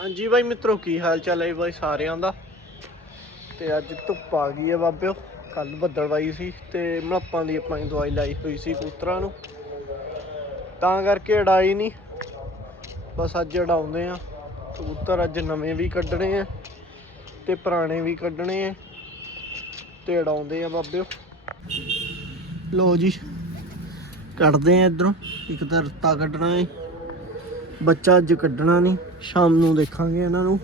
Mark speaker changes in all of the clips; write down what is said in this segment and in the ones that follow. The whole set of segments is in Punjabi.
Speaker 1: ਹਾਂਜੀ ਬਾਈ ਮਿੱਤਰੋ, ਕੀ ਹਾਲ ਚਾਲ ਹੈ ਬਾਈ ਸਾਰਿਆਂ ਦਾ? ਤੇ ਅੱਜ ਧੁੱਪ ਆ ਗਈ ਹੈ ਬਾਬਿਓ। ਕੱਲ ਬੱਦਲਵਾਈ ਸੀ ਤੇ ਮਲੱਪਾਂ ਦੀ ਆਪਾਂ ਦਵਾਈ ਲਾਈ ਹੋਈ ਸੀ ਕਬੂਤਰਾਂ ਨੂੰ। ਤਾਂ ਕਰਕੇ ਅੜਾਈ ਨਹੀਂ। ਬਸ ਅੱਜ ਅੜਾਉਂਦੇ ਆ ਕਬੂਤਰ ਅੱਜ ਨਵੇਂ ਵੀ ਕੱਢਣੇ ਆ ਤੇ ਪੁਰਾਣੇ ਵੀ ਕੱਢਣੇ ਆ ਤੇ ਅੜਾਉਂਦੇ ਆ ਬਾਬਿਓ। ਲੋ ਜੀ, ਕੱਢਦੇ ਆ ਇਧਰੋਂ। ਇੱਕ ਤਾਂ ਰੱਤਾ ਕੱਢਣਾ ਹੈ। ਬੱਚਾ ਅੱਜ ਕੱਢਣਾ ਨਹੀਂ, ਸ਼ਾਮ ਨੂੰ ਦੇਖਾਂਗੇ ਇਹਨਾਂ ਨੂੰ।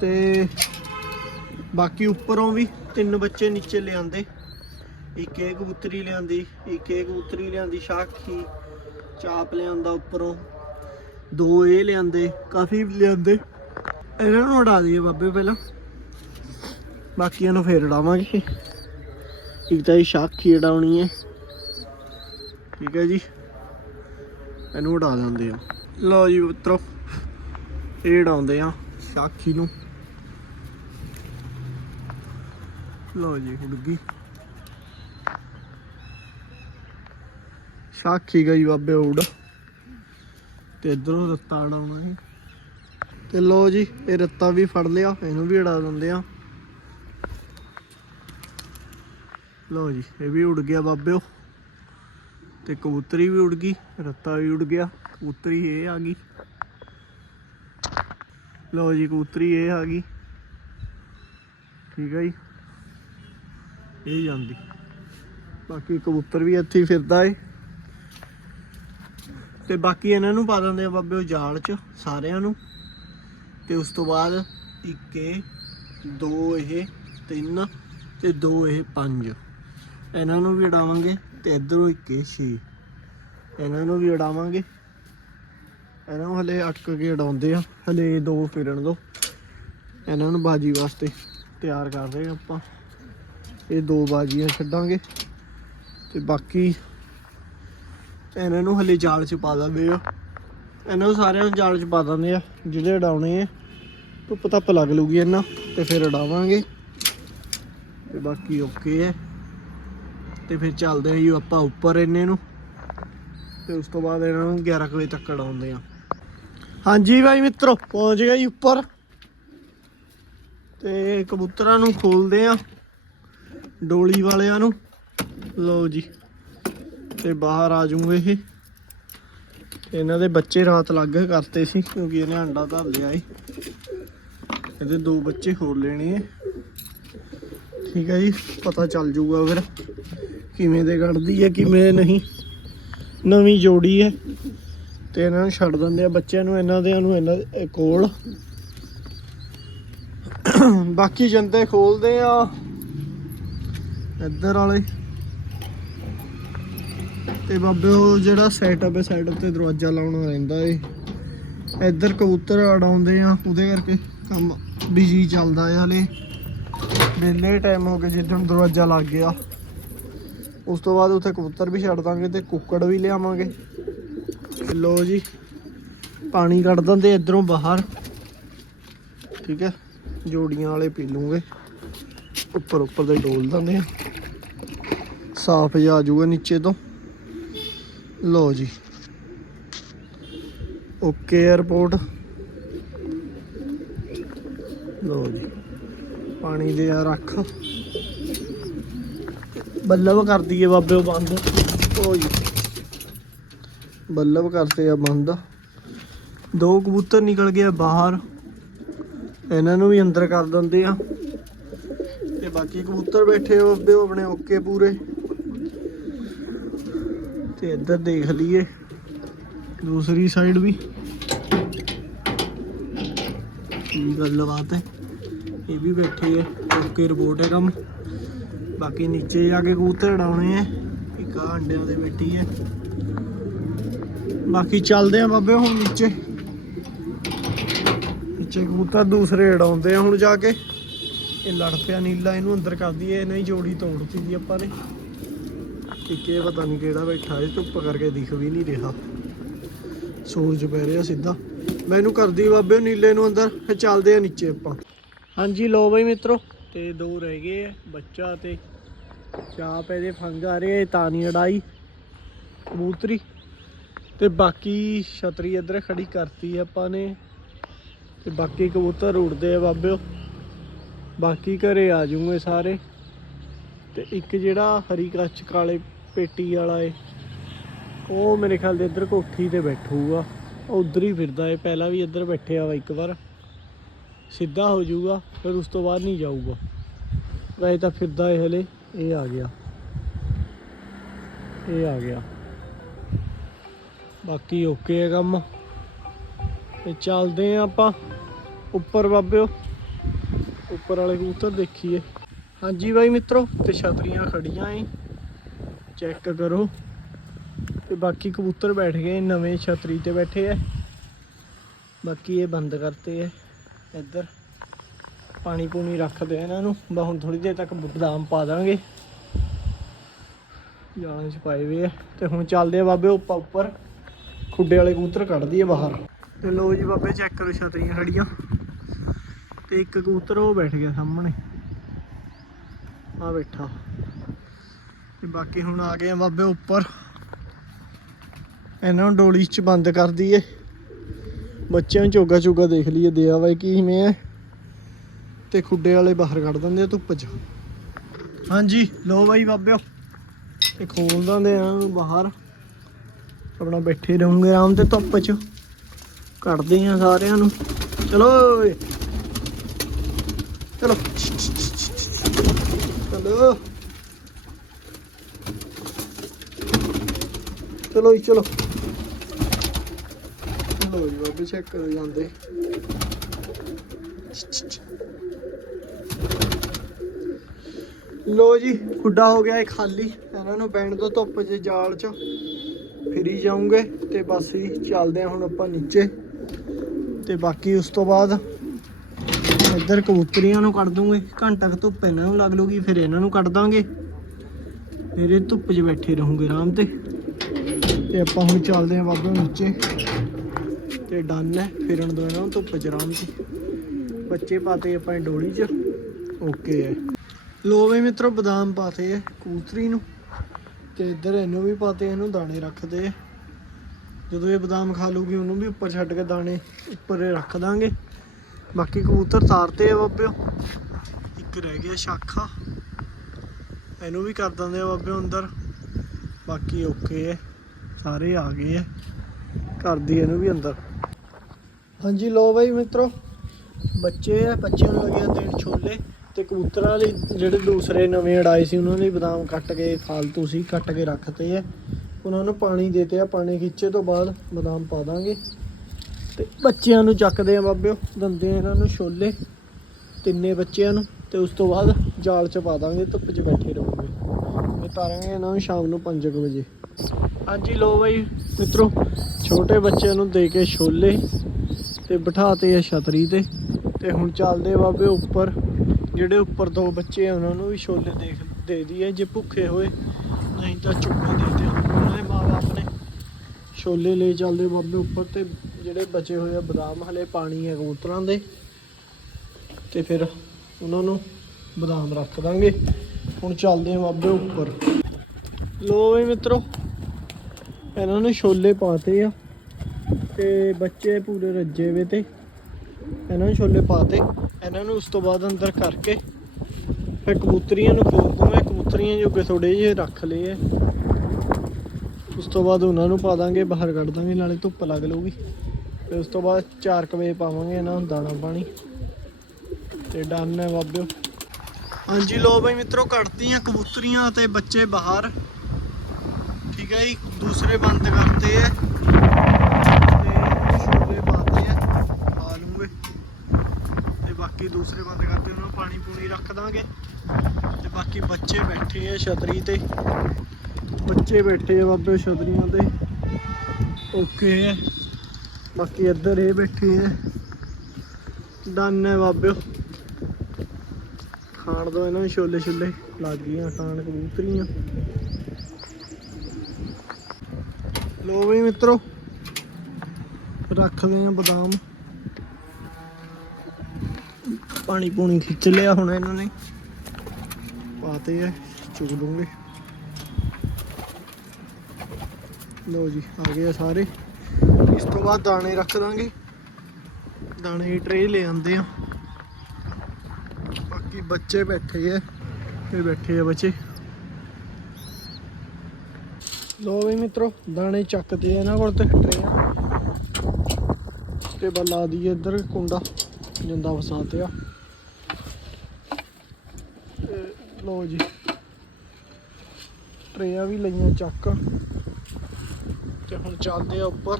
Speaker 1: ਤੇ ਬਾਕੀ ਉੱਪਰੋਂ ਵੀ ਤਿੰਨ ਬੱਚੇ ਨੀਚੇ ਲਿਆਂਦੇ। ਇੱਕ ਇਹ ਕਬੂਤਰੀ ਲਿਆਂਦੀ, ਇੱਕ ਇਹ ਕਬੂਤਰੀ ਲਿਆਂਦੀ, ਸ਼ਾਖੀ, ਚਾਪ ਲਿਆਂਦਾ ਉੱਪਰੋਂ। ਦੋ ਇਹ ਲਿਆਂਦੇ, ਕਾਫੀ ਲਿਆਂਦੇ। ਇਹਨਾਂ ਨੂੰ ਉਡਾ ਦਈਏ ਬਾਬੇ ਪਹਿਲਾਂ। ਬਾਕੀਆਂ ਨੂੰ ਫੇਰ ਉਡਾਵਾਂਗੇ ਇੱਕ ਤਾਂ ਇਹ ਸ਼ਾਖੀ ਉਡਾਉਣੀ ਹੈ। ਠੀਕ ਹੈ ਜੀ। ਇਹਨੂੰ ਉਡਾ ਦਿੰਦੇ ਆ। ਲਓ ਜੀ ਮਿੱਤਰੋ, ਇਹ ਉਡਾਉਂਦੇ ਆ ਸਾਖੀ ਨੂੰ। ਲਓ ਜੀ ਉੱਡ ਗਈ ਸਾਖੀ ਗਈ ਬਾਬੇ ਉਡ। ਤੇ ਇਧਰੋਂ ਰੱਤਾ ਉਡਾਉਣਾ ਹੈ ਤੇ ਲਓ ਜੀ, ਇਹ ਰੱਤਾ ਵੀ ਫੜ ਲਿਆ, ਇਹਨੂੰ ਵੀ ਉਡਾ ਦਿੰਦੇ ਆ। ਲਓ ਜੀ, ਇਹ ਵੀ ਉੜ ਗਿਆ ਬਾਬਿਓ ਤੇ ਕਬੂਤਰੀ ਵੀ ਉੱਡ ਗਈ, ਰੱਤਾ ਵੀ ਉੱਡ ਗਿਆ, ਕਬੂਤਰੀ ਇਹ ਆ ਗਈ। ਲਓ ਜੀ, ਕਬੂਤਰੀ ਇਹ ਆ ਗਈ। ਠੀਕ ਹੈ ਜੀ। ਇਹ ਜਾਂਦੀ। ਬਾਕੀ ਕਬੂਤਰ ਵੀ ਇੱਥੇ ਫਿਰਦਾ ਏ। ਤੇ ਬਾਕੀ ਇਹਨਾਂ ਨੂੰ ਪਾ ਦਿੰਦੇ ਆ ਬਾਬੇ ਉਹ ਜਾਲ 'ਚ, ਸਾਰਿਆਂ ਨੂੰ। ਤੇ ਉਸ ਤੋਂ ਬਾਅਦ ਇੱਕ ਇਹ, ਦੋ ਇਹ, ਤਿੰਨ ਤੇ ਦੋ ਇਹ ਪੰਜ। ਇਹਨਾਂ ਨੂੰ ਵੀ ਉਡਾਵਾਂਗੇ। ਤੇ ਇਧਰੋਂ ਇੱਕ ਇਹ ਛੇ ਇਹਨਾਂ ਨੂੰ ਵੀ ਉਡਾਵਾਂਗੇ। ਇਹਨਾਂ ਨੂੰ ਹਲੇ ਅਟਕ ਕੇ ਉਡਾਉਂਦੇ ਆ। ਹਲੇ ਦੋ ਫਿਰਨ ਦੋ। ਇਹਨਾਂ ਨੂੰ ਬਾਜੀ ਵਾਸਤੇ ਤਿਆਰ ਕਰ ਰਹੇ ਆਪਾਂ। ਇਹ ਦੋ ਬਾਜੀਆਂ ਛੱਡਾਂਗੇ। ਤੇ ਬਾਕੀ ਇਹਨਾਂ ਨੂੰ ਹਲੇ ਜਾਲ 'ਚ ਪਾ ਦਿੰਦੇ ਆ। ਇਹਨਾਂ ਨੂੰ ਸਾਰਿਆਂ ਨੂੰ ਜਾਲ 'ਚ ਪਾ ਦਿੰਦੇ ਆ। ਜਿਹੜੇ ਉਡਾਉਣੇ ਆ, ਧੁੱਪ ਧੱਪ ਲੱਗ ਲੂਗੀ ਇਹਨਾਂ। ਤੇ ਫਿਰ ਉਡਾਵਾਂਗੇ। ਤੇ ਬਾਕੀ ਓਕੇ ਹੈ ਤੇ ਫਿਰ ਚੱਲਦੇ ਆ ਜੀ ਆਪਾਂ ਉੱਪਰ ਇਹਨੇ ਨੂੰ। ਤੇ ਉਸ ਤੋਂ ਬਾਅਦ ਇਹਨਾਂ ਨੂੰ 11 ਕੁ ਵਜੇ ਤੱਕ ਉਡਾਉਂਦੇ ਆ ਹਾਂਜੀ ਭਾਈ ਮਿੱਤਰੋ, ਪਹੁੰਚ ਗਏ ਜੀ ਉੱਪਰ। ਤੇ ਕਬੂਤਰਾਂ ਨੂੰ ਖੋਲਦੇ ਆ ਡੋਲੀ ਵਾਲਿਆਂ ਨੂੰ। ਲਓ ਜੀ। ਤੇ ਬਾਹਰ ਆ ਜੂਗੇ ਇਹ। ਇਹਨਾਂ ਦੇ ਬੱਚੇ ਰਾਤ ਲੱਗ ਕਰਤੇ ਸੀ, ਕਿਉਂਕਿ ਇਹਨੇ ਅੰਡਾ ਧਰ ਲਿਆ ਏ। ਇਹਦੇ ਦੋ ਬੱਚੇ ਹੋਰ ਲੈਣੇ ਠੀਕ ਹੈ ਜੀ, ਪਤਾ ਚੱਲ ਜੂਗਾ ਫਿਰ। ਕਿਵੇਂ ਦੇ ਕੱਢਦੀ ਹੈ, ਕਿਵੇਂ ਨਹੀਂ। ਨਵੀਂ ਜੋੜੀ ਹੈ ਤੇ ਇਹਨਾਂ ਨੂੰ ਛੱਡ ਦਿੰਦੇ ਆ ਬੱਚਿਆਂ ਨੂੰ, ਇਹਨਾਂ ਦੇ ਨੂੰ, ਇਹਨਾਂ ਕੋਲ। ਬਾਕੀ ਜੰਦੇ ਖੋਲਦੇ ਆ। ਇੱਧਰ ਵਾਲੇ। ਤੇ ਬਾਬੇ, ਉਹ ਜਿਹੜਾ ਸੈਟਅਪ ਹੈ ਸੈਟਅਪ ਤੇ ਦਰਵਾਜ਼ਾ ਲਾਉਣਾ ਰਹਿੰਦਾ ਏ। ਇੱਧਰ ਕਬੂਤਰ ਅੜਾਉਂਦੇ ਆ, ਉਹਦੇ ਕਰਕੇ ਕੰਮ ਬਿਜ਼ੀ ਚੱਲਦਾ ਹੈ ਹਲੇ। ਵਿਹਲੇ ਟਾਈਮ ਹੋ ਗਿਆ ਜਿੱਦਣ ਦਰਵਾਜ਼ਾ ਲੱਗ ਗਿਆ। ਉਸ ਤੋਂ ਬਾਅਦ ਉੱਥੇ ਕਬੂਤਰ ਵੀ ਛੱਡ ਦਾਂਗੇ ਤੇ ਕੁੱਕੜ ਵੀ ਲਿਆਵਾਂਗੇ। ਤੇ ਲੋ ਜੀ, ਪਾਣੀ ਕੱਢ ਦਿੰਦੇ ਇਧਰੋਂ ਬਾਹਰ। ਠੀਕ ਹੈ, ਜੋੜੀਆਂ ਵਾਲੇ ਪੀ ਲੂਗੇ। ਉੱਪਰ ਉੱਪਰ ਦੇ ਡੋਲ ਦਿੰਦੇ ਆ। ਸਾਫ਼ ਜਾ ਜੂਗਾ ਨੀਚੇ ਤੋਂ। ਲੋ ਜੀ। ਓਕੇ 에어ਪੋਰਟ ਲੋ ਜੀ। ਪਾਣੀ ਦੇ ਆ ਰੱਖ। ਬੱਲਬ ਕਰ ਦਈਏ ਬਾਬੇ ਉਹ ਬੰਦ। ਉਹ ਜੀ ਬੱਲਬ ਕਰਤੇ ਆ ਬੰਦ। ਦੋ ਕਬੂਤਰ ਨਿਕਲ ਗਏ ਬਾਹਰ। ਇਹਨਾਂ ਨੂੰ ਵੀ ਅੰਦਰ ਕਰ ਦਿੰਦੇ ਆ। ਤੇ ਬਾਕੀ ਕਬੂਤਰ ਬੈਠੇ ਬਾਬੇ ਉਹ ਆਪਣੇ ਓਕੇ ਪੂਰੇ। ਤੇ ਇੱਧਰ ਦੇਖ ਲਈਏ। ਦੂਸਰੀ ਸਾਈਡ ਵੀ। ਕੀ ਗੱਲਬਾਤ ਹੈ ਇਹ ਵੀ ਬੈਠੇ ਆ। ਓਕੇ ਰਿਪੋਰਟ ਹੈ ਕੰਮ। ਬਾਕੀ ਨੀਚੇ ਜਾ ਕੇ ਕਬੂਤਰ ਉਡਾਉਣੇ ਆ। ਇੱਕ ਆਹ ਅੰਡਿਆਂ ਦੇ ਬੈਠੀ ਹੈ ਬਾਕੀ ਚੱਲਦੇ ਆ ਬਾਬੇ ਹੁਣ ਨੀਚੇ। ਨੀਚੇ ਕਬੂਤਰ ਦੂਸਰੇ ਉਡਾਉਂਦੇ ਆ ਹੁਣ ਜਾ ਕੇ। ਇਹ ਲੜ ਪਿਆ ਨੀਲਾ, ਇਹਨੂੰ ਅੰਦਰ ਕਰ ਦਈਏ, ਇਹਨਾਂ ਹੀ ਜੋੜੀ ਤੋੜਤੀ ਦੀ ਆਪਾਂ ਨੇ। ਠੀਕ ਹੈ ਪਤਾ ਨਹੀਂ ਕਿਹੜਾ ਬੈਠਾ ਇਹ ਧੁੱਪ ਕਰਕੇ ਦਿਖ ਵੀ ਨਹੀਂ ਰਿਹਾ। ਸੂਰਜ ਪੈ ਰਿਹਾ ਸਿੱਧਾ। ਮੈਨੂੰ ਕਰਦੀ ਬਾਬੇ ਨੀਲੇ ਨੂੰ ਅੰਦਰ, ਫਿਰ ਚੱਲਦੇ ਆ ਨੀਚੇ ਆਪਾਂ। ਹਾਂਜੀ ਲੋ ਬਈ ਮਿੱਤਰੋ ਤੇ ਦੋ ਰਹਿ ਗਏ ਆ, ਬੱਚਾ ਤੇ ਚਾਪ ਇਹਦੇ ਫੰਗ ਆ ਰਹੇ ਤਾਂ ਅੜਾਈ, ਕਬੂਤਰੀ। ਤੇ ਬਾਕੀ ਛਤਰੀ ਇੱਧਰ ਖੜੀ ਕਰਤੀ ਆਪਾਂ ਨੇ। ਤੇ ਬਾਕੀ ਕਬੂਤਰ ਉੜਦੇ ਆ ਬਾਬਿਓ ਬਾਕੀ ਘਰੇ ਆ ਜੂਗੇ ਸਾਰੇ। ਤੇ ਇੱਕ ਜਿਹੜਾ ਹਰੀ ਕੱਚ ਕਾਲੇ ਪੇਟੀ ਵਾਲਾ ਏ, ਉਹ ਮੇਰੇ ਖਿਆਲ ਦੇ ਇੱਧਰ ਕੋਠੀ ਤੇ ਬੈਠੂਗਾ। ਉਹ ਉਧਰ ਹੀ ਫਿਰਦਾ ਏ, ਪਹਿਲਾਂ ਵੀ ਇੱਧਰ ਬੈਠਿਆ ਵਾ ਇੱਕ ਵਾਰ। ਸਿੱਧਾ ਹੋ ਜਾਊਗਾ, ਫਿਰ ਉਸ ਤੋਂ ਬਾਅਦ ਨਹੀਂ ਜਾਊਗਾ। ਵੈਸੇ ਤਾਂ ਫਿਰਦਾ ਏ ਹਲੇ, ਇਹ ਆ ਗਿਆ। ਇਹ ਆ ਗਿਆ। ਬਾਕੀ ਓਕੇ ਹੈ ਕੰਮ। ਤੇ ਚੱਲਦੇ ਆ ਆਪਾਂ ਉੱਪਰ ਬਾਬਿਓ। ਉੱਪਰ ਵਾਲੇ ਕਬੂਤਰ ਦੇਖੀਏ। ਹਾਂਜੀ ਬਾਈ ਮਿੱਤਰੋ, ਤੇ ਛਤਰੀਆਂ ਖੜੀਆਂ ਏ। ਚੈੱਕ ਕਰੋ। ਤੇ ਬਾਕੀ ਕਬੂਤਰ ਬੈਠ ਗਏ, ਨਵੇਂ ਛਤਰੀ ਤੇ ਬੈਠੇ ਐ। ਬਾਕੀ ਇਹ ਬੰਦ ਕਰਤੇ ਐ। ਇੱਧਰ ਪਾਣੀ ਪੂਣੀ ਰੱਖਦੇ ਆ ਇਹਨਾਂ ਨੂੰ। ਬਾ ਹੁਣ ਥੋੜੀ ਦੇਰ ਤੱਕ ਬਦਾਮ ਪਾ ਦਾਂਗੇ। ਜਾਲਾਂ ਚ ਪਾਏ ਵੇ ਆ। ਤੇ ਹੁਣ ਚੱਲਦੇ ਆ ਬਾਬੇ ਉੱਪਰ ਉੱਪਰ। ਖੁੱਡੇ ਵਾਲੇ ਕਬੂਤਰ ਕੱਢਦੀ ਦਈਏ ਬਾਹਰ। ਤੇ ਲੋ ਜੀ ਬਾਬੇ ਚੈੱਕ ਕਰੋ ਛਤਰੀਆਂ ਖੜੀਆਂ ਤੇ ਇੱਕ ਕਬੂਤਰ ਉਹ ਬੈਠ ਗਿਆ ਸਾਹਮਣੇ। ਆ ਬੈਠਾ। ਤੇ ਬਾਕੀ ਹੁਣ ਆ ਗਏ ਆ ਬਾਬੇ ਉੱਪਰ। ਇਹਨਾਂ ਨੂੰ ਡੋਲੀ 'ਚ ਬੰਦ ਕਰ ਦਈਏ। ਬੱਚਿਆਂ ਨੂੰ ਚੋਗਾ ਚੋਗਾ ਦੇਖ ਲਈਏ, ਦਿਆ ਵਾ ਕਿਵੇਂ ਹੈ ਤੇ ਖੁੱਡੇ ਵਾਲੇ ਬਾਹਰ ਕੱਢ ਦਿੰਦੇ ਆ ਧੁੱਪ 'ਚ। ਹਾਂਜੀ ਲੋ ਬਾਈ ਬਾਬਿਓ, ਤੇ ਖੋਲ ਦਿੰਦੇ ਆ ਬਾਹਰ। ਆਪਣਾ ਬੈਠੇ ਰਹੂੰਗੇ ਆਰਾਮ ਤੇ ਧੁੱਪ 'ਚ। ਕੱਢਦੇ ਆ ਸਾਰਿਆਂ ਨੂੰ। ਚਲੋ ਚਲੋ। ਚਲੋ। ਚਲੋ ਜੀ, ਚਲੋ। ਚਲੋ ਜੀ ਬਾਬੇ ਚੈੱਕ ਕਰ ਜਾਂਦੇ। ਲੋ ਜੀ, ਖੁੱਡਾ ਹੋ ਗਿਆ ਇਹ ਖਾਲੀ। ਇਹਨਾਂ ਨੂੰ ਬੈਣ ਤੋਂ ਧੁੱਪ 'ਚ ਜਾਲ 'ਚ। ਫਿਰੀ ਜਾਉਂਗੇ ਤੇ ਬਸ ਹੀ ਚੱਲਦੇ ਆ ਹੁਣ ਆਪਾਂ ਨੀਚੇ। ਤੇ ਬਾਕੀ ਉਸ ਤੋਂ ਬਾਅਦ ਇੱਧਰ ਕਬੂਤਰੀਆਂ ਨੂੰ ਕੱਢ ਦੂੰਗੇ। ਘੰਟਾ ਕੁ ਧੁੱਪ ਇਹਨਾਂ ਨੂੰ ਲੱਗ ਲੂਗੀ ਫਿਰ ਇਹਨਾਂ ਨੂੰ ਕੱਢ ਦਾਂਗੇ। ਫਿਰ ਇਹ ਧੁੱਪ 'ਚ ਬੈਠੇ ਰਹੂਗੇ ਆਰਾਮ ਤੇ। ਤੇ ਆਪਾਂ ਹੁਣ ਚੱਲਦੇ ਆਂ ਬਾਬੇ ਨੀਚੇ। ਤੇ ਡਨ ਹੈ ਫਿਰਨ ਦੋ ਇਹਨਾਂ ਨੂੰ ਧੁੱਪ 'ਚ ਆਰਾਮ ਤੇ ਬੱਚੇ ਪਾਤੇ ਆਪਾਂ ਡੋਲੀ 'ਚ, ਓਕੇ ਹੈ। ਲੋ ਵੀ ਮਿੱਤਰੋ, ਬਦਾਮ ਪਾਤੇ ਹੈ ਕਬੂਤਰੀ ਨੂੰ, ਤੇ ਇੱਧਰ ਇਹਨੂੰ ਵੀ ਪਾਤੇ, ਇਹਨੂੰ ਦਾਣੇ ਰੱਖਦੇ ਜਦੋਂ ਇਹ ਬਦਾਮ ਖਾ ਲੂਗੀ, ਉਹਨੂੰ ਵੀ ਉੱਪਰ ਛੱਡ ਕੇ ਦਾਣੇ ਉੱਪਰ ਰੱਖ ਦਾਂਗੇ। ਬਾਕੀ ਕਬੂਤਰ ਤਾਰਤੇ ਆ ਬਾਬਿਓ। ਇੱਕ ਰਹਿ ਗਿਆ ਸ਼ਾਖਾ। ਇਹਨੂੰ ਵੀ ਕਰ ਦਿੰਦੇ ਆ ਬਾਬਿਓ ਅੰਦਰ। ਬਾਕੀ ਓਕੇ ਹੈ, ਸਾਰੇ ਆ ਗਏ ਹੈ। ਕਰਦੀ ਇਹਨੂੰ ਵੀ ਅੰਦਰ। ਹਾਂਜੀ ਲੋ ਬਾਈ ਮਿੱਤਰੋ, ਬੱਚੇ ਆ ਬੱਚਿਆਂ ਨੂੰ ਲੱਗਿਆ ਦੇਣ ਛੋਲੇ ਤੇ ਕਬੂਤਰਾਂ ਵਾਲੇ ਜਿਹੜੇ ਦੂਸਰੇ ਨਵੇਂ ਅੜਾਏ ਸੀ, ਉਹਨਾਂ ਲਈ ਬਦਾਮ ਕੱਟ ਕੇ, ਫਾਲਤੂ ਸੀ, ਕੱਟ ਕੇ ਰੱਖਤੇ ਆ। ਉਹਨਾਂ ਨੂੰ ਪਾਣੀ ਦੇਤੇ ਆ, ਪਾਣੀ ਖਿੱਚੇ ਤੋਂ ਬਾਅਦ ਬਦਾਮ ਪਾ ਦਾਂਗੇ। ਤੇ ਬੱਚਿਆਂ ਨੂੰ ਚੱਕਦੇ ਆ ਬਾਬਿਓ, ਦੰਦੇ ਆ ਇਹਨਾਂ ਨੂੰ ਛੋਲੇ, ਤਿੰਨੇ ਬੱਚਿਆਂ ਨੂੰ, ਤੇ ਉਸ ਤੋਂ ਬਾਅਦ ਜਾਲ ਚ ਪਾ ਦਾਂਗੇ, ਧੁੱਪ 'ਚ ਬੈਠੇ ਰਹੋਗੇ। ਤੇ ਤਾਰਾਂਗੇ ਇਹਨਾਂ ਨੂੰ ਸ਼ਾਮ ਨੂੰ 5 ਵਜੇ। ਹਾਂਜੀ ਲੋ ਬਾਈ ਮਿੱਤਰੋ, ਛੋਟੇ ਬੱਚਿਆਂ ਨੂੰ ਦੇ ਕੇ ਛੋਲੇ ਤੇ ਬਿਠਾਤੇ ਆ ਛਤਰੀ ਤੇ। ਤੇ ਹੁਣ ਚੱਲਦੇ ਬਾਬੇ ਉੱਪਰ। ਜਿਹੜੇ ਉੱਪਰ ਦੋ ਬੱਚੇ ਆ, ਉਹਨਾਂ ਨੂੰ ਵੀ ਛੋਲੇ ਦੇਖ, ਦੇ ਦਈਏ, ਜੇ ਭੁੱਖੇ ਹੋਏ। ਨਹੀਂ ਤਾਂ ਚੁੱਕੇ ਦੇ ਦੇ ਉਹਨਾਂ ਦੇ ਮਾਪੇ ਨੇ ਛੋਲੇ ਲੈ ਚੱਲਦੇ ਬਾਬੇ ਉੱਪਰ ਤੇ ਜਿਹੜੇ ਬਚੇ ਹੋਏ ਆ, ਬਦਾਮ ਹਲੇ ਪਾਣੀ ਹੈ ਕਬੂਤਰਾਂ ਦੇ। ਤੇ ਫਿਰ ਉਹਨਾਂ ਨੂੰ ਬਦਾਮ ਰੱਖ ਦਾਂਗੇ। ਹੁਣ ਚੱਲਦੇ ਆ ਬਾਬੇ ਉੱਪਰ। ਲੋ ਵੀ ਮਿੱਤਰੋ, ਇਹਨਾਂ ਨੇ ਛੋਲੇ ਪਾਤੇ ਆ। ਤੇ ਬੱਚੇ ਪੂਰੇ ਰੱਜੇ ਵੇ ਤੇ। ਇਹਨਾਂ ਨੂੰ ਛੋਲੇ ਪਾਤੇ। ਇਹਨਾਂ ਨੂੰ ਉਸ ਤੋਂ ਬਾਅਦ ਅੰਦਰ ਕਰਕੇ ਫਿਰ ਕਬੂਤਰੀਆਂ ਨੂੰ ਖੋਲ ਦੂੰਗਾ ਕਬੂਤਰੀਆਂ ਜੋਗੇ ਥੋੜੇ ਜਿਹੇ ਰੱਖ ਲਏ ਐ ਉਸ ਤੋਂ ਬਾਅਦ ਉਹਨਾਂ ਨੂੰ ਪਾ ਦਾਂਗੇ, ਬਾਹਰ ਕੱਢ ਦਾਂਗੇ, ਨਾਲੇ ਧੁੱਪ ਲੱਗ ਲਊਗੀ। ਤੇ ਉਸ ਤੋਂ ਬਾਅਦ 4 ਵਜੇ ਪਾਵਾਂਗੇ ਇਹਨਾਂ ਨੂੰ ਦਾਣਾ ਪਾਣੀ। ਤੇ ਡਨ ਹੈ ਬਾਬਿਓ। ਹਾਂਜੀ ਲੋ ਬਈ ਮਿੱਤਰੋ, ਕੱਢਤੀਆਂ ਕਬੂਤਰੀਆਂ ਤੇ ਬੱਚੇ ਬਾਹਰ। ਠੀਕ ਹੈ ਜੀ, ਦੂਸਰੇ ਬੰਦ ਕਰਤੇ ਐ ਤੇ ਛੋਲੇ ਪਾਤੇ ਐ ਖਾ ਲੂੰਗੇ ਤੇ ਬਾਕੀ ਦੂਸਰੇ ਬੰਦ ਕਰਤੇ ਉਹਨਾਂ ਨੂੰ ਪਾਣੀ ਪੂਣੀ ਰੱਖ ਦਾਂਗੇ। ਤੇ ਬਾਕੀ ਬੱਚੇ ਬੈਠੇ ਆ ਛਤਰੀ ਤੇ। ਬੱਚੇ ਬੈਠੇ ਆ ਬਾਬੇ ਛਤਰੀਆਂ ਤੇ। ਓਕੇ। ਬਾਕੀ ਇੱਧਰ ਇਹ ਬੈਠੇ ਆ। ਡਨ ਹੈ ਬਾਬਿਓ ਖਾਣ ਦੋ ਇਹਨਾਂ ਨੂੰ ਛੋਲੇ ਛੋਲੇ। ਲੱਗ ਗਈਆਂ ਖਾਣ ਕਬੂਤਰੀਆਂ। ਲੋ ਵੀ ਮਿੱਤਰੋ, ਰੱਖਦੇ ਆ ਬਦਾਮ। ਪਾਣੀ ਪੂਣੀ ਖਿੱਚ ਲਿਆ ਹੁਣ ਇਹਨਾਂ ਨੇ। ਪਾਤੇ ਐ ਚੁਗ ਦੂੰਗੇ ਲੋ ਜੀ, ਆ ਗਏ ਆ ਸਾਰੇ। ਇਸ ਤੋਂ ਬਾਅਦ ਦਾਣੇ ਰੱਖ ਦਾਂਗੇ। ਦਾਣੇ ਦੀ ਟਰੇ ਲੈ ਆਂਦੇ ਆ। ਬਾਕੀ ਬੱਚੇ ਬੈਠੇ ਆ। ਇਹ ਬੈਠੇ ਆ ਬੱਚੇ। ਲੋ ਵੀ ਮਿੱਤਰੋ, ਦਾਣੇ ਚੱਕਦੇ ਆ ਇਹਨਾਂ ਕੋਲ ਤੇ ਟਰੇਆਂ ਤੇ ਬਾ ਲਾ ਇੱਧਰ ਕੁੰਡਾ ਜਿੰਦਾ ਵਸਾਤੇ ਆ ਤੇ ਲੋ ਜੀ। ਟਰੇਆਂ ਵੀ ਲਈਆਂ ਚੱਕ। ਤੇ ਹੁਣ ਚੱਲਦੇ ਆ ਉੱਪਰ।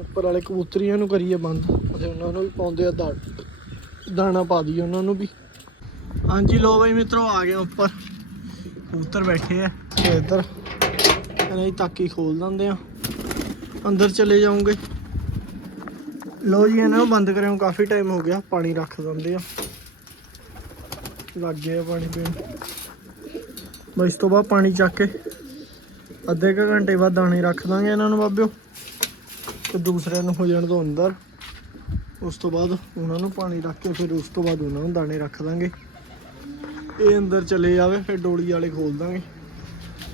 Speaker 1: ਉੱਪਰ ਵਾਲੇ ਕਬੂਤਰੀਆਂ ਨੂੰ ਕਰੀਏ ਬੰਦ। ਤੇ ਉਹਨਾਂ ਨੂੰ ਵੀ ਪਾਉਂਦੇ ਆ ਦਾ ਦਾਣਾ ਪਾ ਦਈਏ ਉਹਨਾਂ ਨੂੰ ਵੀ। ਹਾਂਜੀ ਲੋ ਬਾਈ ਮਿੱਤਰੋ, ਆ ਗਏ ਉੱਪਰ। ਕਬੂਤਰ ਬੈਠੇ ਆ। ਤੇ ਇੱਧਰ ਇਹਨਾਂ ਦੀ ਤਾਕੀ ਖੋਲ ਦਿੰਦੇ ਆ। ਅੰਦਰ ਚਲੇ ਜਾਓਗੇ। ਲੋ ਜੀ, ਇਹਨਾਂ ਨੂੰ ਬੰਦ ਕਰਿਓ। ਕਾਫੀ ਟਾਈਮ ਹੋ ਗਿਆ, ਪਾਣੀ ਰੱਖ ਦਿੰਦੇ ਆ। ਲੱਗ ਗਿਆ ਪਾਣੀ ਪੀਣ। ਬਸ ਇਸ ਤੋਂ ਬਾਅਦ ਪਾਣੀ ਚੱਕ ਕੇ ਅੱਧੇ ਕੁ ਘੰਟੇ ਬਾਅਦ ਦਾਣੇ ਰੱਖ ਦਾਂਗੇ ਇਹਨਾਂ ਨੂੰ ਬਾਬਿਓ। ਤੇ ਦੂਸਰਿਆਂ ਨੂੰ ਹੋ ਜਾਣ ਤੋਂ ਅੰਦਰ। ਉਸ ਤੋਂ ਬਾਅਦ ਉਹਨਾਂ ਨੂੰ ਪਾਣੀ ਰੱਖ ਕੇ ਫਿਰ ਉਸ ਤੋਂ ਬਾਅਦ ਉਹਨਾਂ ਨੂੰ ਦਾਣੇ ਰੱਖ ਦਾਂਗੇ। ਇਹ ਅੰਦਰ ਚਲੇ ਜਾਵੇ, ਫਿਰ ਡੋਲੀ ਵਾਲੇ ਖੋਲ ਦਾਂਗੇ।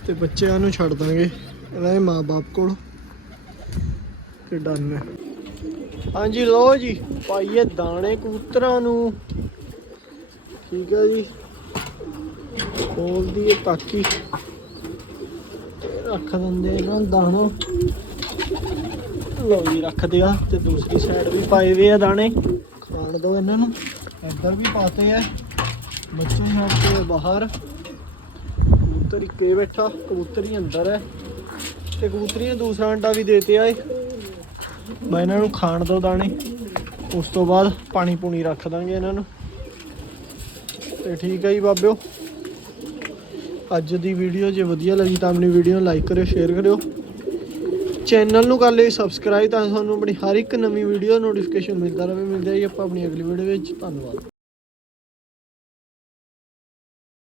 Speaker 1: ਤੇ ਬੱਚਿਆਂ ਨੂੰ ਛੱਡ ਦਾਂਗੇ। ਇਹਨਾਂ ਦੇ ਮਾਪੇ ਕੋਲ। ਤੇ ਡਨ। ਹੈ ਹਾਂਜੀ ਲੋ ਜੀ, ਪਾਈਏ ਦਾਣੇ ਕਬੂਤਰਾਂ ਨੂੰ। ਠੀਕ ਹੈ ਜੀ। ਖੋਲਦੀ ਹੈ ਤਾਕੀ। ਰੱਖ ਦਿੰਦੇ ਇਹਨਾਂ ਦਾਣਾ। ਲੋ ਜੀ, ਰੱਖਦੇ ਆ ਤੇ ਦੂਸਰੀ ਸਾਈਡ ਵੀ ਪਾਏ ਵੇ ਆ ਦਾਣੇ। ਖਾਣ ਦੋ ਇਹਨਾਂ ਨੂੰ। ਇੱਧਰ ਵੀ ਪਾਤੇ ਆ। ਬੱਚੇ ਛੱਡਦੇ ਆ ਬਾਹਰ। ਕਬੂਤਰ ਇੱਕੇ ਬੈਠਾ, ਕਬੂਤਰ ਹੀ ਅੰਦਰ ਹੈ ਤੇ ਕਬੂਤਰੀਆਂ ਦੂਸਰਾ ਅੰਡਾ ਵੀ ਦੇਤੇ ਆਏ ਮੈਂ ਇਹਨਾਂ ਨੂੰ ਖਾਣ ਦੋ ਦਾਣੇ। ਉਸ ਤੋਂ ਬਾਅਦ ਪਾਣੀ ਪੂਣੀ ਰੱਖ ਦਾਂਗੇ ਇਹਨਾਂ ਨੂੰ। ਤੇ ਠੀਕ ਹੈ ਜੀ ਬਾਬਿਓ। ਅੱਜ ਦੀ ਵੀਡੀਓ ਜੇ ਵਧੀਆ ਲੱਗੀ ਤਾਂ ਆਪਣੀ ਵੀਡੀਓ ਨੂੰ ਲਾਈਕ ਕਰਿਓ ਸ਼ੇਅਰ ਕਰਿਓ। ਚੈਨਲ ਨੂੰ ਕਰ ਲਿਓ ਸਬਸਕ੍ਰਾਈਬ ਤਾਂ ਤੁਹਾਨੂੰ ਆਪਣੀ ਹਰ ਇੱਕ ਨਵੀਂ ਵੀਡੀਓ ਨੋਟੀਫਿਕੇਸ਼ਨ ਮਿਲਦਾ ਰਹੇ। ਮਿਲਦਾ ਜੀ ਆਪਾਂ ਆਪਣੀ ਅਗਲੀ ਵੀਡੀਓ ਵਿੱਚ। ਧੰਨਵਾਦ।